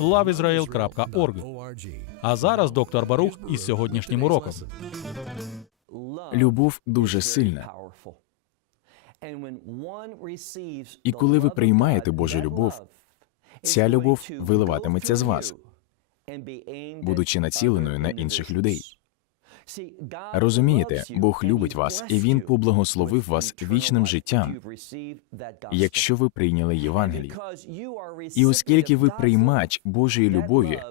loveisrael.org. А зараз доктор Барух із сьогоднішнім уроком. Любов дуже сильна. І коли ви приймаєте Божу любов, ця любов виливатиметься з вас, будучи націленою на інших людей. Розумієте, Бог любить вас, і Він поблагословив вас вічним життям, якщо ви прийняли Євангеліє. І оскільки ви приймач Божої любові,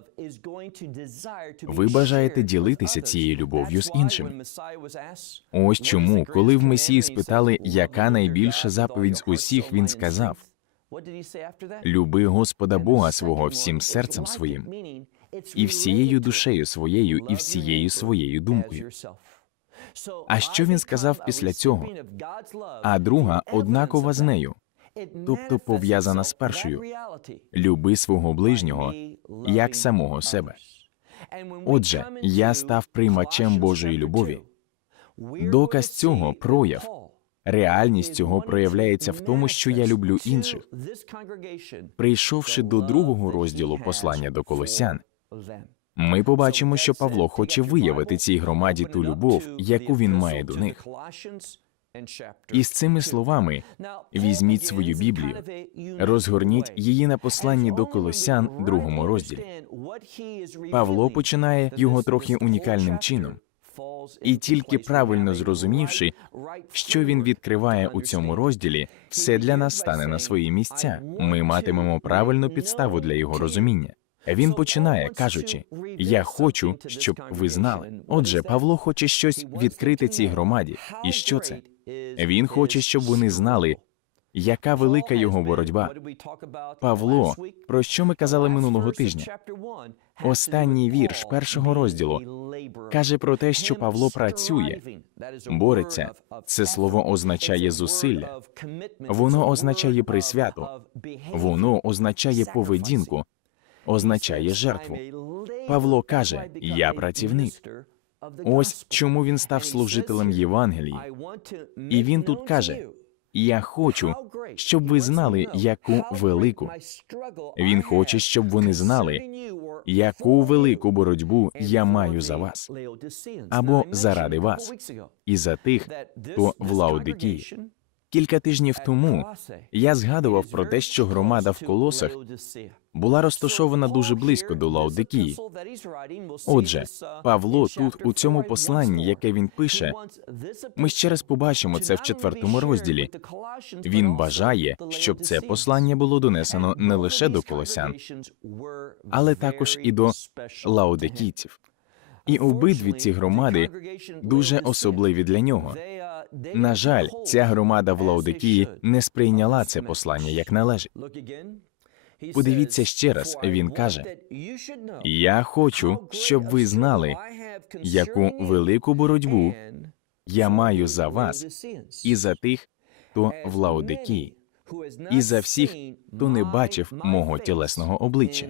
ви бажаєте ділитися цією любов'ю з іншими. Ось чому, коли в Месії спитали, яка найбільша заповідь з усіх, він сказав: Люби Господа Бога свого всім серцем своїм, і всією душею своєю, і всією своєю думкою. А що він сказав після цього? А друга однакова з нею, тобто пов'язана з першою. люби свого ближнього як самого себе. Отже, я став приймачем Божої любові. Доказ цього прояв. Реальність цього проявляється в тому, що я люблю інших. Прийшовши до другого розділу послання до колосян, ми побачимо, що Павло хоче виявити цій громаді ту любов, яку він має до них. І з цими словами візьміть свою Біблію, розгорніть її на посланні до колосян, другому розділі. Павло починає його трохи унікальним чином. І тільки правильно зрозумівши, що він відкриває у цьому розділі, все для нас стане на свої місця. Ми матимемо правильну підставу для його розуміння. Він починає, кажучи: Я хочу, щоб ви знали. Отже, Павло хоче щось відкрити цій громаді. І що це? Він хоче, щоб вони знали, яка велика його боротьба. Павло, про що ми казали минулого тижня? Останній вірш першого розділу каже про те, що Павло працює, бореться. Це слово означає зусилля, воно означає присвяту, воно означає поведінку, означає жертву. Павло каже: Я працівник. Ось чому він став служителем Євангелії. І він тут каже: Я хочу, щоб ви знали, яку велику. Він хоче, щоб вони знали, яку велику боротьбу я маю за вас або заради вас і за тих, хто в Лаодикії. Кілька тижнів тому я згадував про те, що громада в колосах була розташована дуже близько до Лаодикії. Отже, Павло тут у цьому посланні, яке він пише, ми ще раз побачимо це в четвертому розділі. Він бажає, щоб це послання було донесено не лише до колосян, але також і до лаодикійців. І обидві ці громади дуже особливі для нього. На жаль, ця громада в Лаодикії не сприйняла це послання як належить. Подивіться ще раз. Він каже: Я хочу, щоб ви знали, яку велику боротьбу я маю за вас і за тих, хто в Лаодикії, і за всіх, хто не бачив мого тілесного обличчя.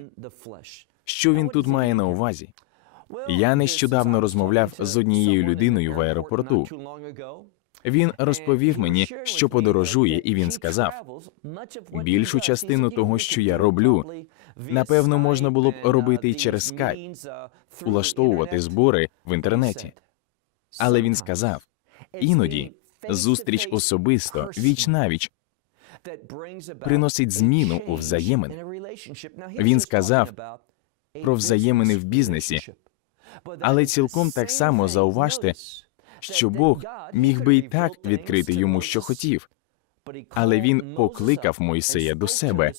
Що він тут має на увазі? Я нещодавно розмовляв з однією людиною в аеропорту. Він розповів мені, що подорожує, і він сказав: більшу частину того, що я роблю, напевно, можна було б робити і через скайп, улаштовувати збори в інтернеті. Але він сказав: іноді зустріч особисто, віч навіч, приносить зміну у взаємини. Він сказав про взаємини в бізнесі, але цілком так само зауважте, що Бог міг би і так відкрити йому, що хотів, але він покликав Мойсея до себе,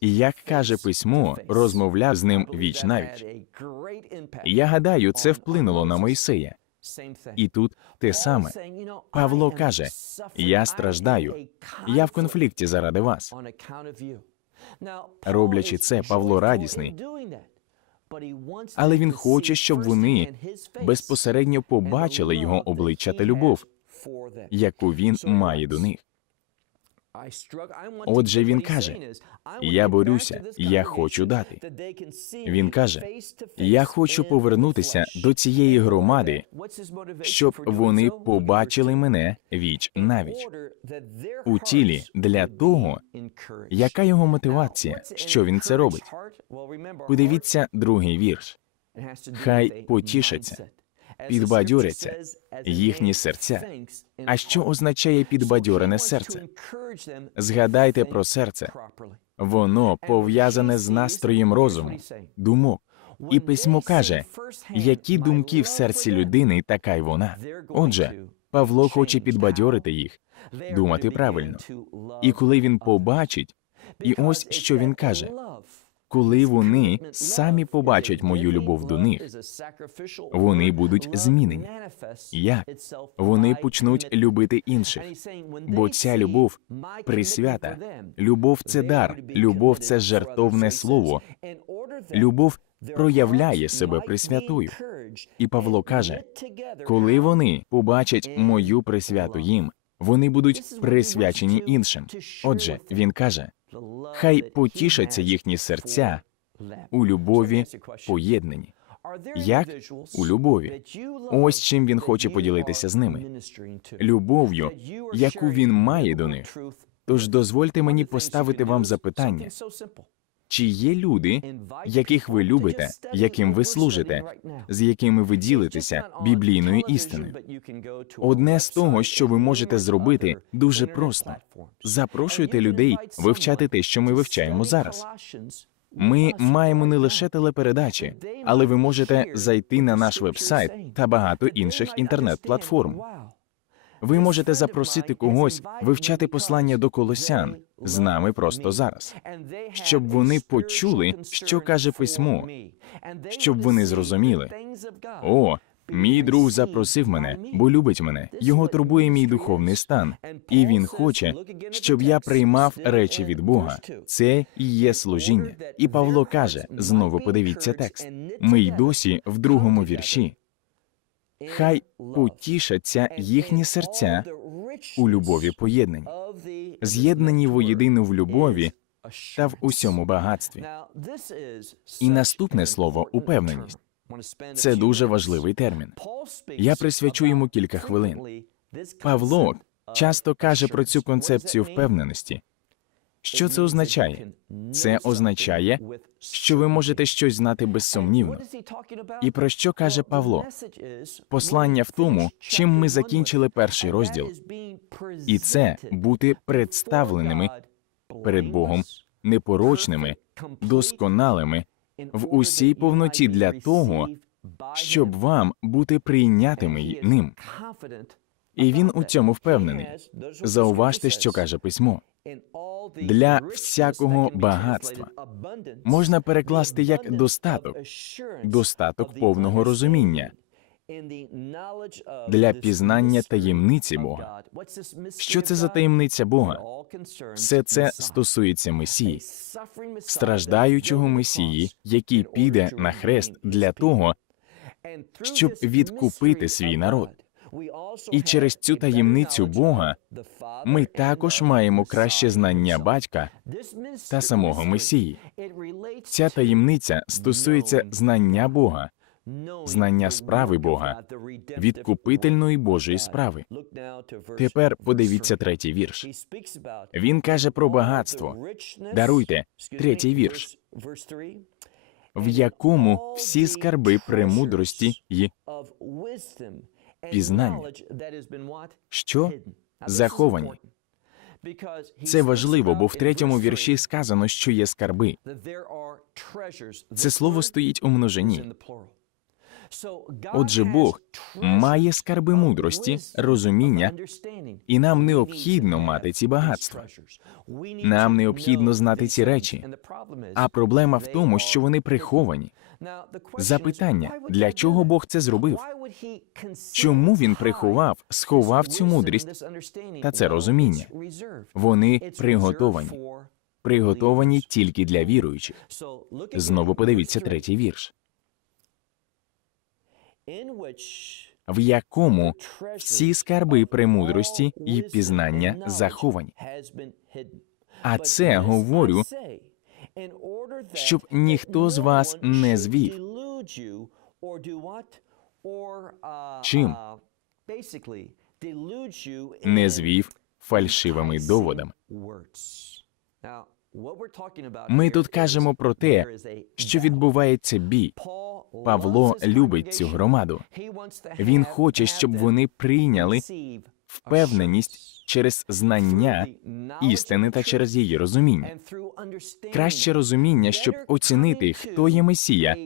і як каже письмо, розмовляв з ним віч навіч. Я гадаю, це вплинуло на Мойсея. І тут те саме. Павло каже: Я страждаю, я в конфлікті заради вас. Роблячи це, Павло радісний. Але він хоче, щоб вони безпосередньо побачили його обличчя та любов, яку він має до них. Отже, він каже: Я борюся, я хочу дати. Він каже: Я хочу повернутися до цієї громади, щоб вони побачили мене віч навіч. у тілі для того, яка його мотивація, що він це робить. Подивіться другий вірш. Хай потішаться, підбадьоряться їхні серця. А що означає підбадьорене серце? Згадайте про серце. Воно пов'язане з настроєм розуму, думок. І письмо каже, які думки в серці людини, така й вона. Отже, Павло хоче підбадьорити їх, думати правильно. І коли він побачить, і ось що він каже: коли вони самі побачать мою любов до них, вони будуть змінені. Як? Вони почнуть любити інших, бо ця любов присвята. Любов це дар, любов це жертовне слово. Любов проявляє себе присвятою. І Павло каже: коли вони побачать мою присвяту їм, вони будуть присвячені іншим. Отже, він каже: хай потішаться їхні серця у любові поєднані. Як? У любові. Ось чим він хоче поділитися з ними. Любов'ю, яку він має до них. Тож дозвольте мені поставити вам запитання: чи є люди, яких ви любите, яким ви служите, з якими ви ділитеся біблійною істиною? Одне з того, що ви можете зробити, дуже просто. Запрошуйте людей вивчати те, що ми вивчаємо зараз. Ми маємо не лише телепередачі, але ви можете зайти на наш вебсайт та багато інших інтернет-платформ. Ви можете запросити когось вивчати послання до колосян з нами просто зараз, щоб вони почули, що каже письмо, щоб вони зрозуміли. О, мій друг запросив мене, бо любить мене. Його турбує мій духовний стан, і він хоче, щоб я приймав речі від Бога. Це і є служіння. І Павло каже: знову подивіться текст. Ми й досі в другому вірші. Хай потішаться їхні серця у любові поєднані, з'єднані воєдину в любові та в усьому багатстві. І наступне слово упевненість. Це дуже важливий термін. Я присвячу йому кілька хвилин. Павло часто каже про цю концепцію впевненості. Що це означає? Це означає, що ви можете щось знати безсумнівно. І про що каже Павло? Послання в тому, чим ми закінчили перший розділ, і це бути представленими перед Богом непорочними, досконалими в усій повноті для того, щоб вам бути прийнятими ним. І він у цьому впевнений. Зауважте, що каже письмо. Для всякого багатства Можна перекласти як достаток, достаток повного розуміння для пізнання таємниці Бога. Що це за таємниця Бога? Все це стосується Месії, страждаючого Месії, який піде на хрест для того, щоб відкупити свій народ. І через цю таємницю Бога ми також маємо краще знання батька та самого Месії. Ця таємниця стосується знання Бога, знання справи Бога, відкупительної Божої справи. Тепер подивіться третій вірш. Він каже про багатство. Даруйте третій вірш, в якому всі скарби премудрості й пізнання. що заховані. Це важливо, бо в третьому вірші сказано, що є скарби. Це слово стоїть у множині. Отже, Бог має скарби мудрості, розуміння, і нам необхідно мати ці багатства. Нам необхідно знати ці речі. А проблема в тому, що вони приховані. Запитання, для чого Бог це зробив? Чому він приховав, сховав цю мудрість та це розуміння? Вони приготовані. приготовані тільки для віруючих. Знову подивіться третій вірш, в якому всі скарби премудрості і пізнання заховані. А це говорю, щоб ніхто з вас не звів. Чим? Не звів фальшивими доводами. Ми тут кажемо про те, що відбувається бій. Павло любить цю громаду. Він хоче, щоб вони прийняли впевненість через знання істини та через її розуміння. Краще розуміння, щоб оцінити, хто є Месія,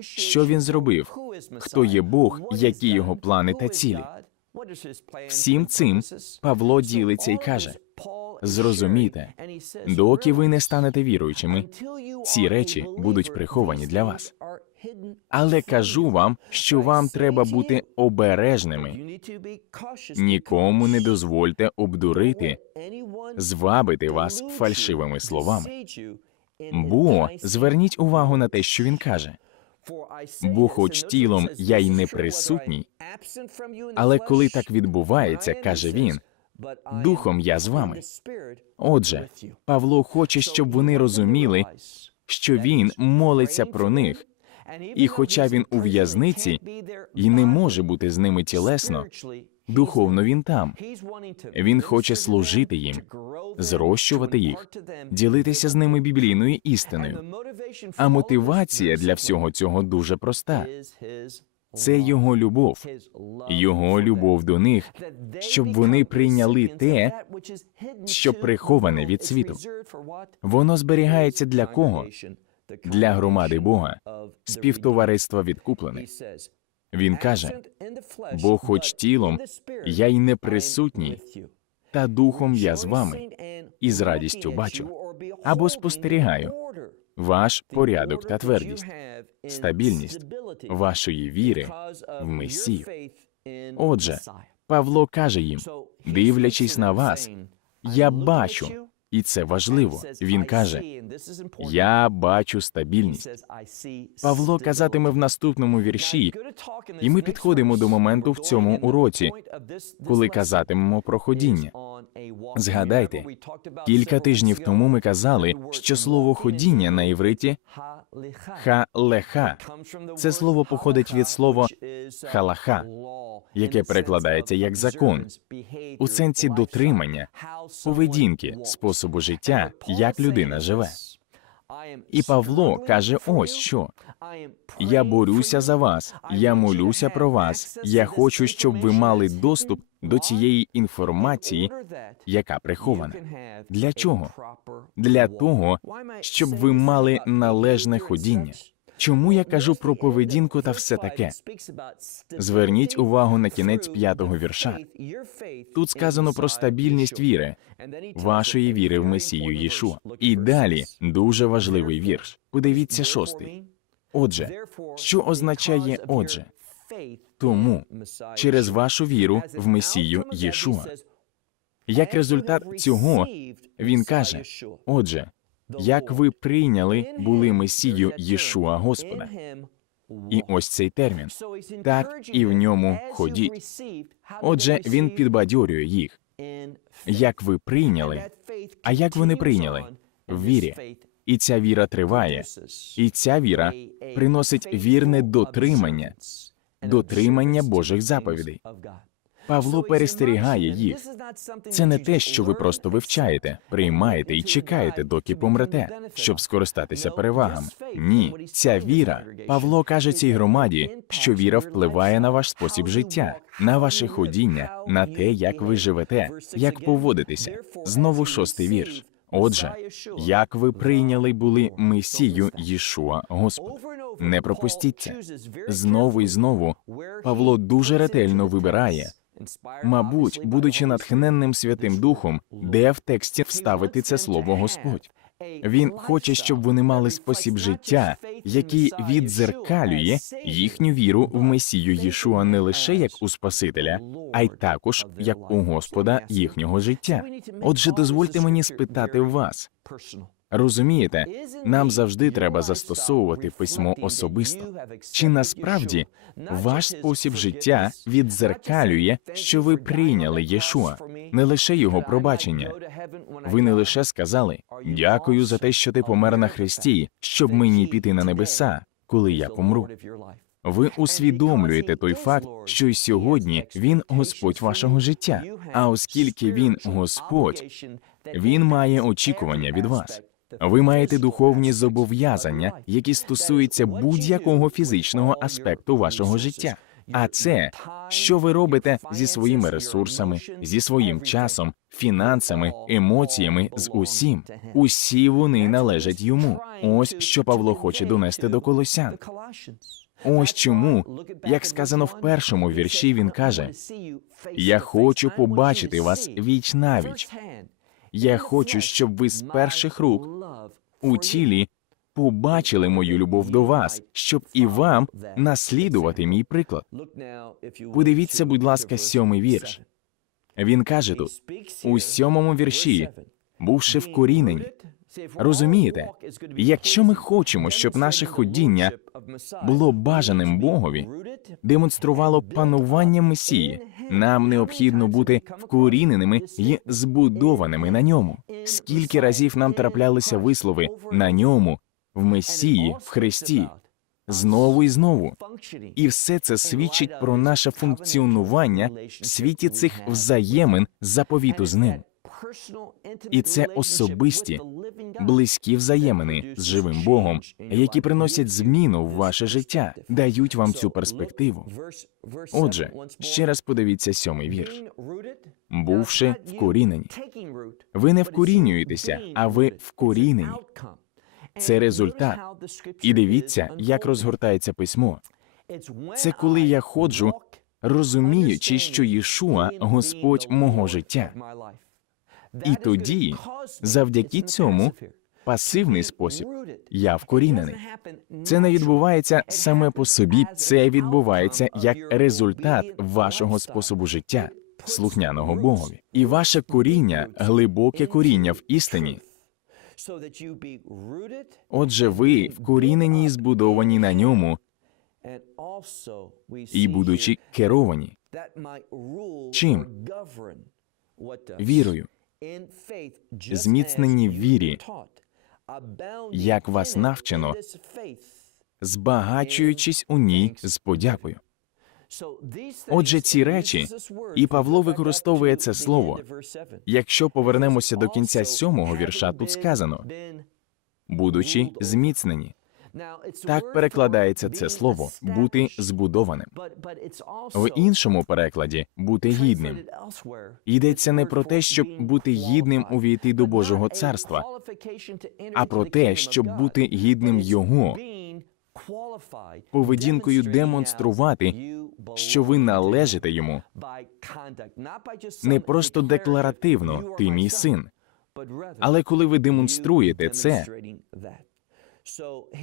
що він зробив, хто є Бог, які його плани та цілі. Всім цим Павло ділиться і каже: зрозумійте, доки ви не станете віруючими, ці речі будуть приховані для вас. Але кажу вам, що вам треба бути обережними. Нікому не дозвольте обдурити, звабити вас фальшивими словами. Бо зверніть увагу на те, що він каже. Бо хоч тілом я й не присутній, але коли так відбувається, каже він, духом я з вами. Отже, Павло хоче, щоб вони розуміли, що він молиться про них, і хоча він у в'язниці і не може бути з ними тілесно, духовно він там. Він хоче служити їм, зрощувати їх, ділитися з ними біблійною істиною. А мотивація для всього цього дуже проста. Це його любов, його любов до них, щоб вони прийняли те, що приховане від світу. Воно зберігається для кого? Для громади Бога, співтовариства відкуплених. Він каже: бо, хоч тілом я й не присутній, та духом я з вами, і з радістю бачу або спостерігаю ваш порядок та твердість, стабільність вашої віри в Месію. Отже, Павло каже їм, дивлячись на вас, я бачу, і це важливо. Він каже: Я бачу стабільність. Павло казатиме в наступному вірші, і ми підходимо до моменту в цьому уроці, коли казатимемо про ходіння. Згадайте, кілька тижнів тому ми казали, що слово ходіння на івриті ха-леха. Це слово походить від слова халаха, яке перекладається як закон, у сенсі дотримання, поведінки, способу життя, як людина живе. І Павло каже: ось що я борюся за вас, я молюся про вас. Я хочу, щоб ви мали доступ до цієї інформації, яка прихована. Для чого? Для того, щоб ви мали належне ходіння. Чому я кажу про поведінку та все таке? Зверніть увагу на кінець п'ятого вірша. Тут сказано про стабільність віри, вашої віри в Месію Єшуа. І далі дуже важливий вірш. Подивіться шостий. Отже, що означає отже? Тому через вашу віру в Месію Єшуа. Як результат цього, він каже: Отже, як ви прийняли були Месію Єшуа Господа. І ось цей термін. Так і в ньому ходіть. Отже, він підбадьорює їх. Як ви прийняли? А як вони прийняли? В вірі. І ця віра триває. І ця віра приносить вірне дотримання, дотримання Божих заповідей. Павло перестерігає їх. Це не те, що ви просто вивчаєте, приймаєте і чекаєте, доки помрете, щоб скористатися перевагами. Ні, ця віра. Павло каже цій громаді, що віра впливає на ваш спосіб життя, на ваше ходіння, на те, як ви живете, як поводитеся. Знову шостий вірш. Отже, як ви прийняли були Месію Єшуа Господа. Не пропустіть це. Знову і знову Павло дуже ретельно вибирає. Мабуть, будучи натхненним Святим Духом, де в тексті вставити це слово Господь. Він хоче, щоб вони мали спосіб життя, який віддзеркалює їхню віру в Месію Єшуа не лише як у Спасителя, а й також як у Господа їхнього життя. Отже, дозвольте мені спитати вас, Розумієте, нам завжди треба застосовувати письмо особисто. Чи насправді ваш спосіб життя віддзеркалює, що ви прийняли Єшуа, не лише його пробачення? Ви не лише сказали дякую за те, що ти помер на хресті, щоб мені піти на небеса, коли я помру. Ви усвідомлюєте той факт, що й сьогодні він Господь вашого життя. А оскільки він Господь, він має очікування від вас. Ви маєте духовні зобов'язання, які стосуються будь-якого фізичного аспекту вашого життя. А це, що ви робите зі своїми ресурсами, зі своїм часом, фінансами, емоціями, з усім. Усі вони належать йому. Ось що Павло хоче донести до колосян. Ось чому, як сказано в першому вірші, він каже: Я хочу побачити вас віч навіч. Я хочу, щоб ви з перших рук у тілі побачили мою любов до вас, щоб і вам наслідувати мій приклад. Подивіться, будь ласка, сьомий вірш. Він каже тут у сьомому вірші, бувши вкорінені. Розумієте, якщо ми хочемо, щоб наше ходіння було бажаним Богові, демонструвало панування Месії, нам необхідно бути вкоріненими і збудованими на ньому. Скільки разів нам траплялися вислови на ньому, в Месії, в Христі, знову і знову. І все це свідчить про наше функціонування в світі цих взаємин заповіту з ним. І це особисті, близькі взаємини з живим Богом, які приносять зміну в ваше життя, дають вам цю перспективу. Отже, ще раз подивіться сьомий вірш. Бувши вкорінені. Ви не вкорінюєтеся, а ви вкорінені. Це результат. І дивіться, як розгортається письмо. Це коли я ходжу, розуміючи, що Єшуа – Господь мого життя. І тоді, завдяки цьому, пасивний спосіб, я вкорінений. Це не відбувається саме по собі, це відбувається як результат вашого способу життя, слухняного Богові. І ваше коріння, глибоке коріння в істині. Отже, ви вкорінені і збудовані на ньому, і будучи керовані Чим? вірою, зміцнені в вірі, як вас навчено, збагачуючись у ній з подякою. Отже, ці речі, і Павло використовує це слово. Якщо повернемося до кінця сьомого вірша, тут сказано, будучи зміцнені. Так перекладається це слово бути збудованим. В іншому перекладі бути гідним. Йдеться не про те, щоб бути гідним увійти до Божого царства, а про те, щоб бути гідним Його, поведінкою демонструвати, що ви належите йому, не просто декларативно, ти мій син. Але коли ви демонструєте це,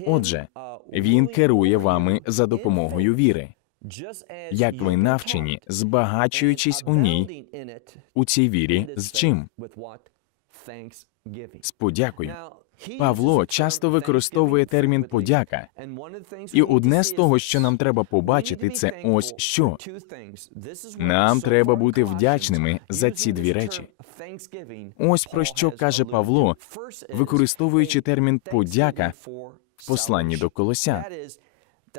отже, він керує вами за допомогою віри, як ви навчені, збагачуючись у ній, у цій вірі з чим? З подякою. Павло часто використовує термін подяка, і одне з того, що нам треба побачити, це ось що нам треба бути вдячними за ці дві речі. Ось про що каже Павло, використовуючи термін подяка в посланні до колосян.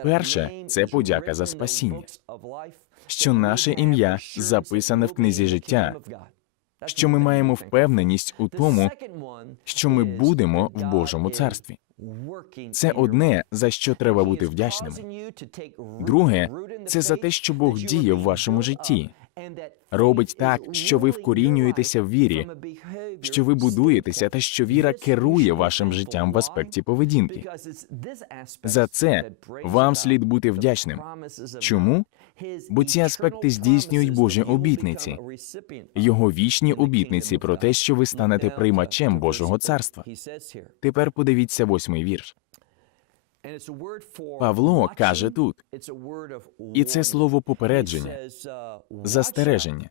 Перше це подяка за спасіння, що наше ім'я записане в книзі життя, що ми маємо впевненість у тому, що ми будемо в Божому царстві. Це одне за що треба бути вдячними. Друге, це за те, що Бог діє в вашому житті, робить так, що ви вкорінюєтеся в вірі, що ви будуєтеся, та що віра керує вашим життям в аспекті поведінки. За це вам слід бути вдячним. Чому? Бо ці аспекти здійснюють Божі обітниці, його вічні обітниці про те, що ви станете приймачем Божого царства. Тепер подивіться восьмий вірш. Павло каже тут, і це слово попередження, застереження.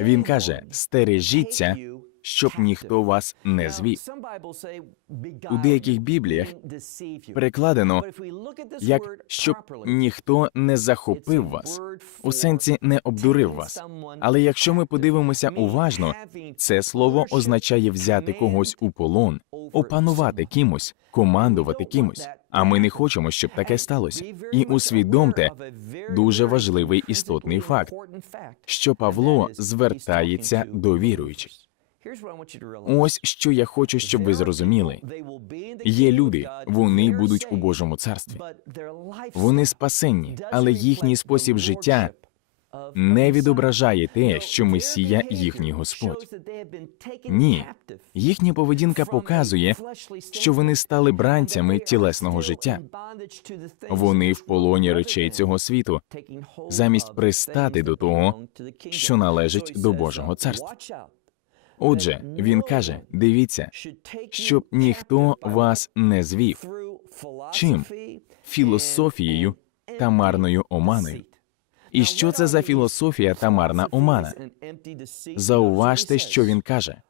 Він каже: стережіться, щоб ніхто вас не звів. У деяких бібліях Перекладено як щоб ніхто не захопив вас, у сенсі не обдурив вас. Але якщо ми подивимося уважно, це слово означає взяти когось у полон, опанувати кимось, командувати кимось. А ми не хочемо, щоб таке сталося. І усвідомте дуже важливий істотний факт, що Павло звертається до віруючих. Ось що я хочу, щоб ви зрозуміли. Є люди, вони будуть у Божому царстві. Вони спасенні, але їхній спосіб життя не відображає те, що Месія їхній Господь. Ні, їхня поведінка показує, що вони стали бранцями тілесного життя. Вони в полоні речей цього світу, замість пристати до того, що належить до Божого царства. Отже, він каже: дивіться, щоб ніхто вас не звів. Чим? Філософією та марною оманою. І що це за філософія та марна омана? Зауважте, що він каже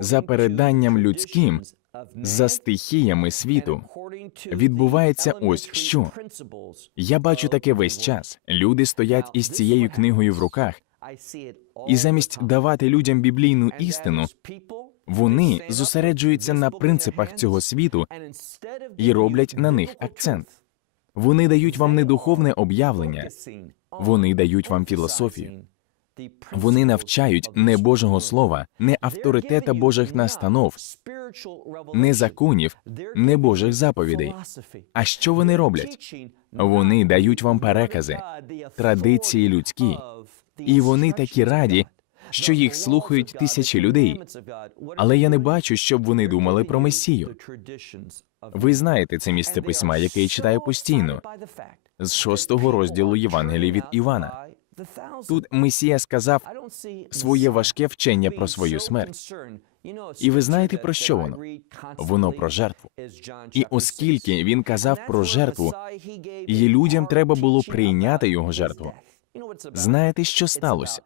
за переданням людським, за стихіями світу. Відбувається ось що. Я бачу таке весь час. Люди стоять із цією книгою в руках, і замість давати людям біблійну істину, вони зосереджуються на принципах цього світу і роблять на них акцент. Вони дають вам не духовне об'явлення, вони дають вам філософію. Вони навчають не Божого Слова, не авторитета Божих настанов, не законів, не Божих заповідей. А що вони роблять? Вони дають вам перекази, традиції людські, і вони такі раді, що їх слухають тисячі людей. Але я не бачу, щоб вони думали про Месію. Ви знаєте це місце письма, яке я читаю постійно, з шостого розділу Євангелії від Івана. Тут Месія сказав своє важке вчення про свою смерть. І ви знаєте, про що воно? Воно про жертву. І оскільки він казав про жертву, і людям треба було прийняти його жертву. Знаєте, що сталося?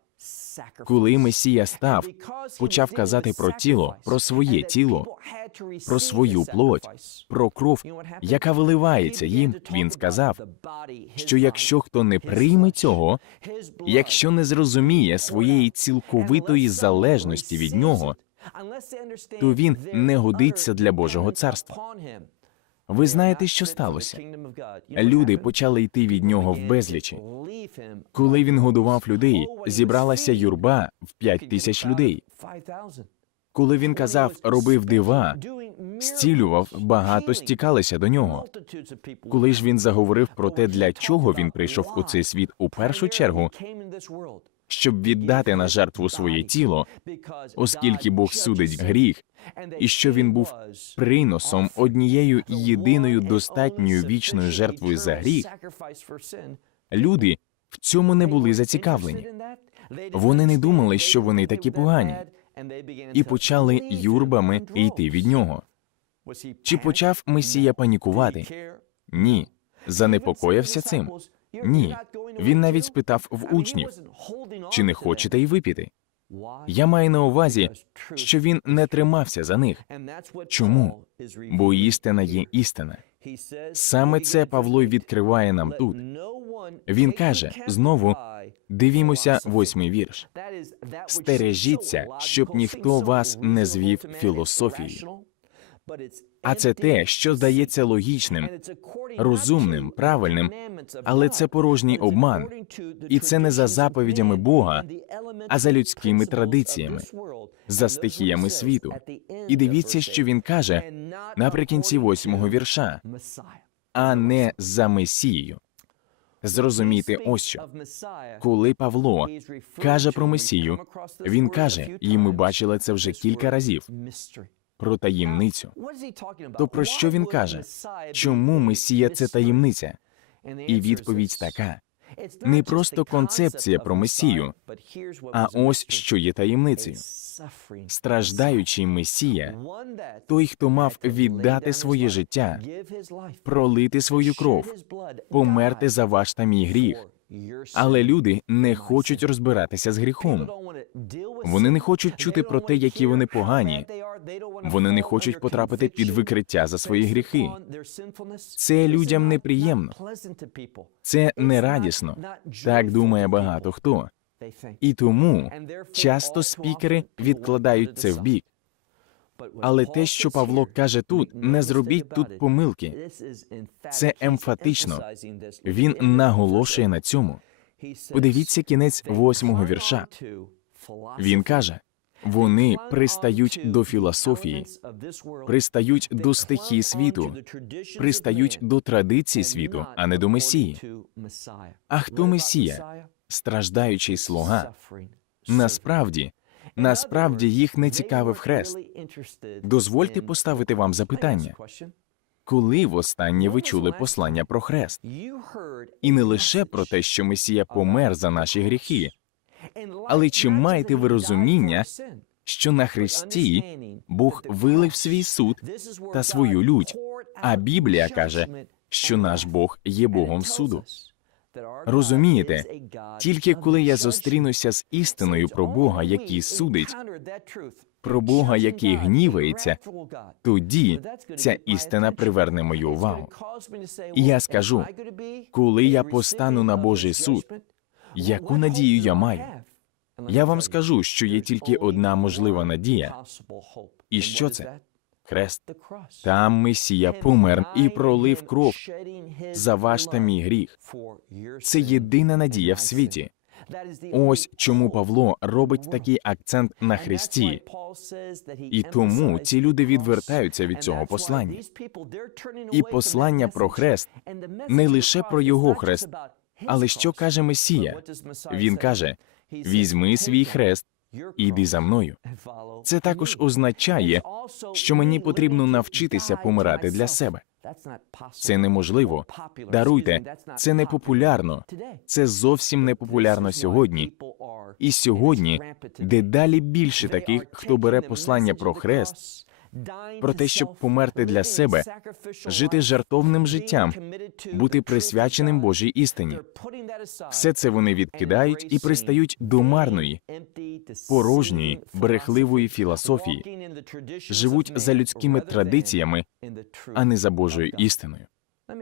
Коли Месія став, почав казати про тіло, про своє тіло, про свою плоть, про кров, яка виливається їм, він сказав, що якщо хто не прийме цього, якщо не зрозуміє своєї цілковитої залежності від нього, то він не годиться для Божого царства. Ви знаєте, що сталося? Люди почали йти від нього в безлічі. Коли він годував людей, зібралася юрба в п'ять тисяч людей. Коли він казав, робив дива, зцілював, багато стікалися до нього. Коли ж він заговорив про те, для чого він прийшов у цей світ у першу чергу, щоб віддати на жертву своє тіло, оскільки Бог судить гріх, і що він був приносом однією єдиною достатньою вічною жертвою за гріх, люди в цьому не були зацікавлені. Вони не думали, що вони такі погані, і почали юрбами йти від нього. Чи почав Месія панікувати? Ні. Занепокоївся цим? Ні. Він навіть спитав в учнів, чи не хочете й випіти? Я маю на увазі, що він не тримався за них. Чому? Бо істина є істина. Саме це Павло відкриває нам тут. Він каже знову: дивімося восьмий вірш. Стережіться, щоб ніхто вас не звів філософією. А це те, що здається логічним, розумним, правильним, але це порожній обман, і це не за заповідями Бога, а за людськими традиціями, за стихіями світу. І дивіться, що він каже наприкінці восьмого вірша, а не за Месією. Зрозумійте ось що. Коли Павло каже про Месію, він каже, і ми бачили це вже кілька разів про таємницю. То про що він каже? Чому Месія це таємниця? І відповідь така: не просто концепція про Месію, а ось що є таємницею. Страждаючий Месія, той, хто мав віддати своє життя, пролити свою кров, померти за ваш та мій гріх, Але люди не хочуть розбиратися з гріхом. Вони не хочуть чути про те, які вони погані. Вони не хочуть потрапити під викриття за свої гріхи. Це людям неприємно. Це не радісно. Так думає багато хто. І тому часто спікери відкладають це в бік. Але те, що Павло каже тут, не зробіть тут помилки. Це емфатично. Він наголошує на цьому. Подивіться кінець восьмого вірша. Він каже: вони пристають до філософії, пристають до стихії світу, пристають до традицій світу, а не до Месії. А хто Месія? Страждаючий слуга. Насправді, насправді їх не цікавив хрест. Дозвольте поставити вам запитання. Коли востаннє ви чули послання про хрест? І не лише про те, що Месія помер за наші гріхи, Але чи маєте ви розуміння, що на Христі Бог вилив свій суд та свою лють, а Біблія каже, що наш Бог є Богом суду? Розумієте, тільки коли я зустрінуся з істиною про Бога, який судить, про Бога, який гнівається, тоді ця істина приверне мою увагу. І я скажу, коли я постану на Божий суд, яку надію я маю? Я вам скажу, що є тільки одна можлива надія. І що це? Хрест. Там Месія помер і пролив кров за ваш та мій гріх. Це єдина надія в світі. Ось чому Павло робить такий акцент на Христі. І тому ці люди відвертаються від цього послання. І послання про хрест не лише про його хрест, але що каже Месія? Він каже: візьми свій хрест і йди за мною. Це також означає, що мені потрібно навчитися помирати для себе. Це неможливо. Даруйте, це не популярно. Це зовсім не популярно сьогодні. І сьогодні дедалі більше таких, хто бере послання про хрест, про те, щоб померти для себе, жити жертовним життям, бути присвяченим Божій істині. Все це вони відкидають і пристають до марної, порожньої, брехливої філософії, живуть за людськими традиціями, а не за Божою істиною.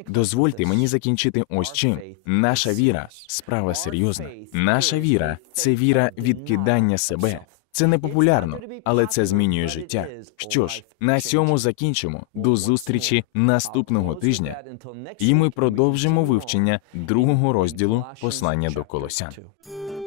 Дозвольте мені закінчити ось чим. Наша віра справа серйозна. Наша віра це віра відкидання себе. Це не популярно, але це змінює життя. Що ж, на цьому закінчимо. До зустрічі наступного тижня. І ми продовжимо вивчення другого розділу послання до Колосян.